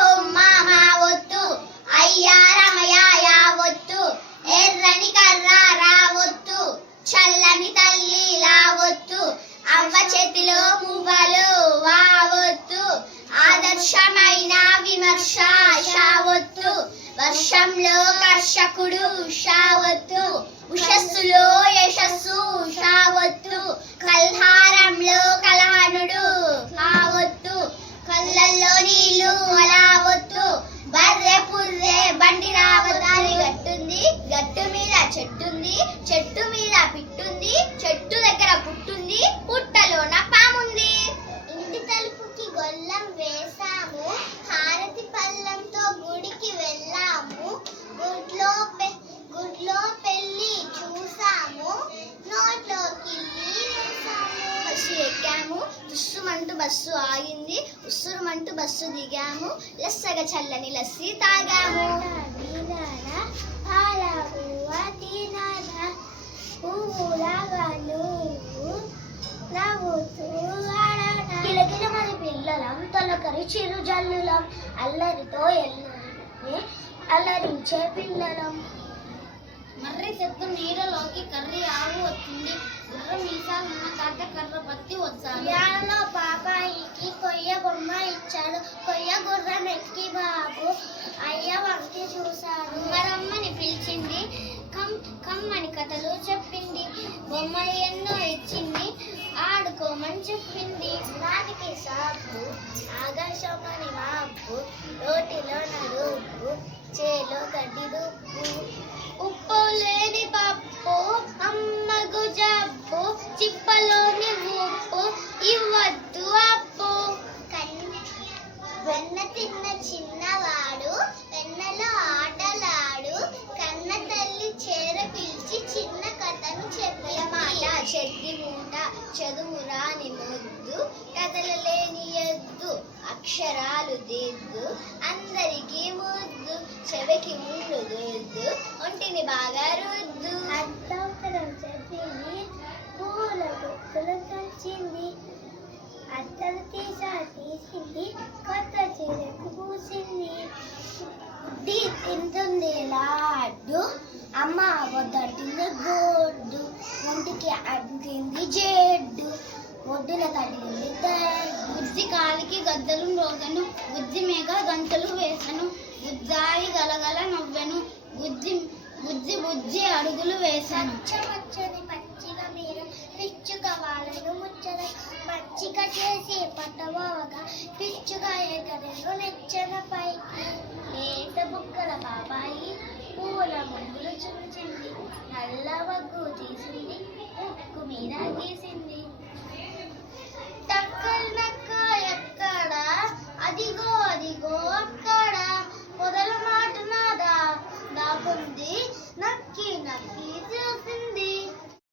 బొమ్మ మా ఒత్తు, అయ్యా రమయ యావొత్తు, ఎర్రని కర్ర రావొత్తు, చల్లని తల్లి లావొత్తు, అవ్వ చేతిలో మువ్వలు వావొత్తు, ఆదర్శమైన విమర్శ షావొత్తు, వర్షంలో కర్షకుడు షావొత్తు, ఉషస్సులో యశస్సు షావొత్తు, కల్హారంలో కలహనుడు షావొత్తు, కళ్ళల్లో నీళ్లు అలావొత్తు, బర్రె పుర్రె బండి రావదారి గట్టుంది, గట్టు మీద చెట్టుంది, చెట్టు మీద పిట్టుంది, చెట్టు దగ్గర పుట్టుంది, పుట్టలోన పాముంది. ఇంటి తలుపుకి గొల్లం వేసాము, హారతి పళ్ళంతో గుడికి వెళ్ళాము, గుడ్లో పెళ్లి చూసాము, నోట్లో కిల్లి వేసాము. బస్సు ఎక్కాము, తుస్సుమంటూ బస్సు ఆగింది, ఉస్సురుమంటూ బస్సు దిగాము, లెస్సగా చల్లని లస్సీ తాగాము. కిలకిలమని పిల్లలం తొలకరి చిరు జల్లులం, అల్లరితో ఎల్లని అల్లరించే పిల్లలం. మర్రి చెట్టు నీడలోకి కర్రి ఆవు వచ్చింది, గుర్ర మీసాలున్న తాత కర్ర పత్తి వచ్చాడు. యాడలో బాబాయికి కొయ్య బొమ్మ ఇచ్చాడు, కొయ్య గుర్రం ఎక్కి బాబు అయ్య వంకి చూశాడు. మరమ్మని పిలిచింది, కమ్మని కథలు చెప్పింది, బొమ్మ ఎన్నో ఇచ్చింది, ఆడుకోమని చెప్పింది. నాటికి సాపు ఆకాశమని మాపు, రోటిలో నడుపు చేలో గడ్డి దుప్పు, ఉప్పు లేని పప్పు అమ్మకు జబ్బు, చిప్పలోని ఉప్పు ఇవ్వద్దు అప్పు. వెన్న తిన్న చిన్నవాడు వెన్నలో ఆటలాడు, కన్న తల్లి చేర పిలిచి చిన్న కథను చెప్పే మాట, చెద్ది మూట చదువు రాని ముద్దు, కథలలేని ఎద్దు అక్షరాలు దిద్దు, అందరికీ ముద్దు చెవికి ముళ్ళు దిద్దు, ఒంటిని బాగా రుద్దు. అర్థం చెప్పింది, పూల గుర్తులు కలిసింది, అత్తలు తీసింది, కొత్త చీరకు పూసింది. తింటుంది లాడ్డు, అమ్మ వద్దంటుంది గోడ్డు, ఒంటికి అంటింది జేడ్డు, ఒడ్డున తగిలింది బుజ్జి కాలికి గద్దలు రోగను, బుజ్జి మేఘ గంటలు వేసను, బుజ్జాయి గలగల నవ్వెను, బుజ్జి బుజ్జి బుజ్జి అడుగులు వేశాను. వచ్చని పచ్చిగా మీరు పిచ్చుగా వాళ్ళను ముచ్చట, పచ్చిక చేసి పట్టబోగా పిచ్చుగా ఎగరెను నెచ్చన పైకి. లేత బుక్కల బాబాయి పూల ముగ్గులు చూసింది, నల్ల వగ్గు తీసింది, ఉక్కు మీద గీసింది.